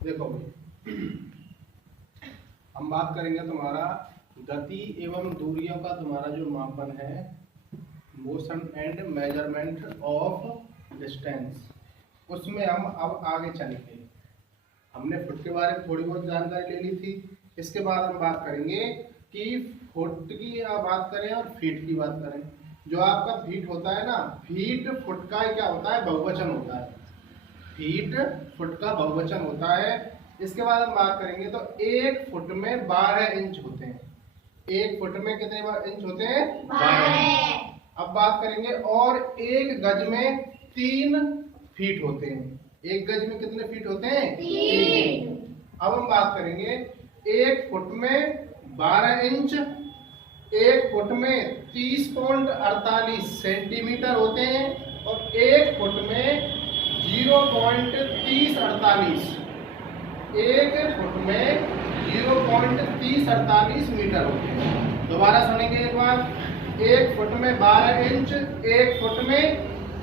देखो भाई, हम बात करेंगे तुम्हारा गति एवं दूरियों का तुम्हारा जो मापन है, motion and measurement of distance, उसमें हम अब आगे चलेंगे। हमने फुट के बारे में थोड़ी बहुत जानकारी ले ली थी। इसके बाद हम बात करेंगे कि फुट की बात करें और फीट की बात करें। जो आपका फीट होता है ना, फीट फुट का क्या होता है, बहुवचन होता है। फीट फुट का बहुवचन होता है। इसके बाद हम बात करेंगे तो एक फुट में 12 इंच होते हैं। एक फुट में कितने इंच होते हैं? 12। अब बात करेंगे और एक गज में 3 फीट होते हैं। एक गज में कितने फीट होते हैं? 3। अब हम बात करेंगे एक फुट में 12 इंच, एक फुट में 30.48 सेंटीमीटर होते हैं और एक फुट में 0.3048, एक फुट में 0.3048 मीटर होते हैं। दोबारा सुनेंगे एक बार, एक फुट में 12 इंच, एक फुट में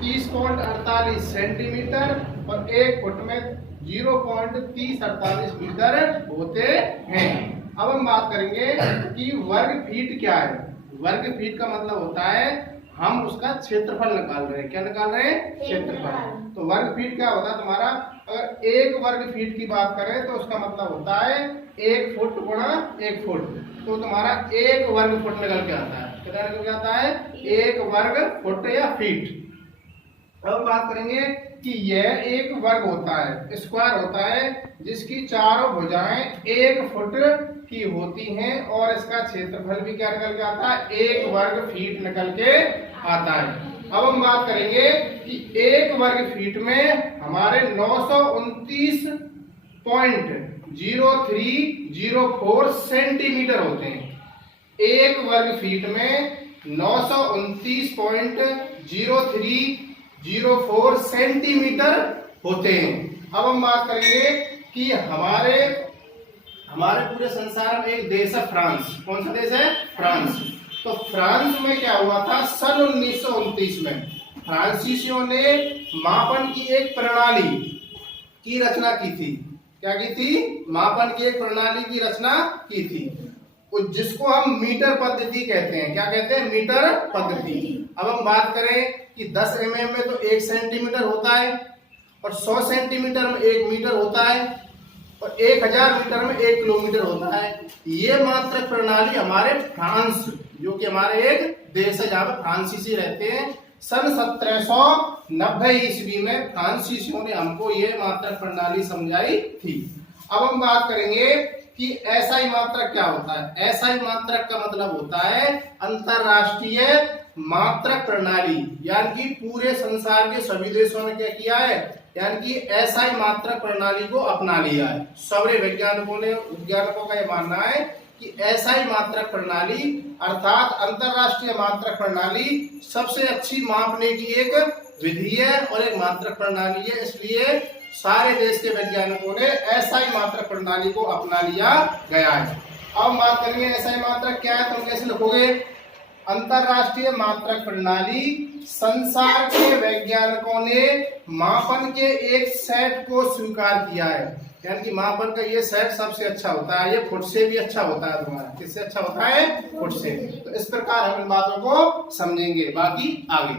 30.48 सेंटीमीटर और एक फुट में 0.3048 मीटर होते हैं। अब हम बात करेंगे कि वर्ग फीट क्या है। वर्ग फीट का मतलब होता है हम उसका क्षेत्रफल निकाल रहे हैं। क्या निकाल रहे हैं? क्षेत्रफल। तो वर्ग फीट क्या होता है तुम्हारा, अगर एक वर्ग फीट की बात करें तो उसका मतलब होता है 1 फुट गुणा 1 फुट। तो तुम्हारा 1 वर्ग फुट निकल के आता है। कितना निकल के आता है? 1 वर्ग फुट या फीट। अब बात करेंगे कि यह एक वर्ग होता है, स्क्वायर होता है, जिसकी चारों भुजाएं 1 फुट की होती हैं और इसका क्षेत्रफल भी क्या निकल के आता है? 1 वर्ग फीट निकल के आता है। अब हम बात करेंगे कि 1 वर्ग फीट में हमारे 929.0304 सेंटीमीटर होते हैं। 1 वर्ग फीट में 929.0304 सेंटीमीटर होते हैं। अब हम बात करेंगे कि हमारे पूरे संसार में एक देश है फ्रांस। कौन सा देश है? फ्रांस। तो फ्रांस में क्या हुआ था, सन 1929 में फ्रांसीसियों ने मापन की एक प्रणाली की रचना की थी। क्या की थी? मापन की एक प्रणाली की रचना की थी, जिसको हम मीटर पद्धति कहते हैं। क्या कहते हैं? मीटर पद्धति। अब हम बात करें कि 10 mm में तो 1 सेंटीमीटर होता है और 100 सेंटीमीटर में 1 मीटर होता है और 1000 मीटर में 1 किलोमीटर होता है। ये मात्रक प्रणाली हमारे फ्रांस, जो कि हमारे एक देश है जहां पर फ्रांसीसी रहते हैं, सन 1790 ईस्वी में फ्रांसीसियों ने हमको ये मात्रक प्रणाली समझाई थी। अब हम बात करेंगे कि एसआई मात्रक क्या होता है। एसआई मात्रक का मतलब होता है अंतरराष्ट्रीय मात्रक प्रणाली, यानी कि पूरे संसार के सभी देशों ने क्या किया है, यानी कि एसआई मात्रक प्रणाली को अपना लिया है। सभी वैज्ञानिकों का यह मानना है कि एसआई मात्रक प्रणाली अर्थात अंतरराष्ट्रीय मात्रक प्रणाली सबसे अच्छी मापने की एक विधि है और एक मात्रक प्रणाली है। इसलिए सारे देश के वैज्ञानिकों ने एसआई मात्रक प्रणाली को अपना लिया गया है। अब बात करेंगे एसआई मात्रक क्या है, तुम कैसे लिखोगे? अंतरराष्ट्रीय मात्रक प्रणाली संसार के वैज्ञानिकों ने मापन के एक सेट को स्वीकार किया है, यानी कि मापन का ये सेट सबसे अच्छा होता है। ये फुट से भी अच्छा होता है तुम्हारा। किससे अच्छा होता है? फुट से। तो इस प्रकार हम इन बातों को समझेंगे, बाकी आगे।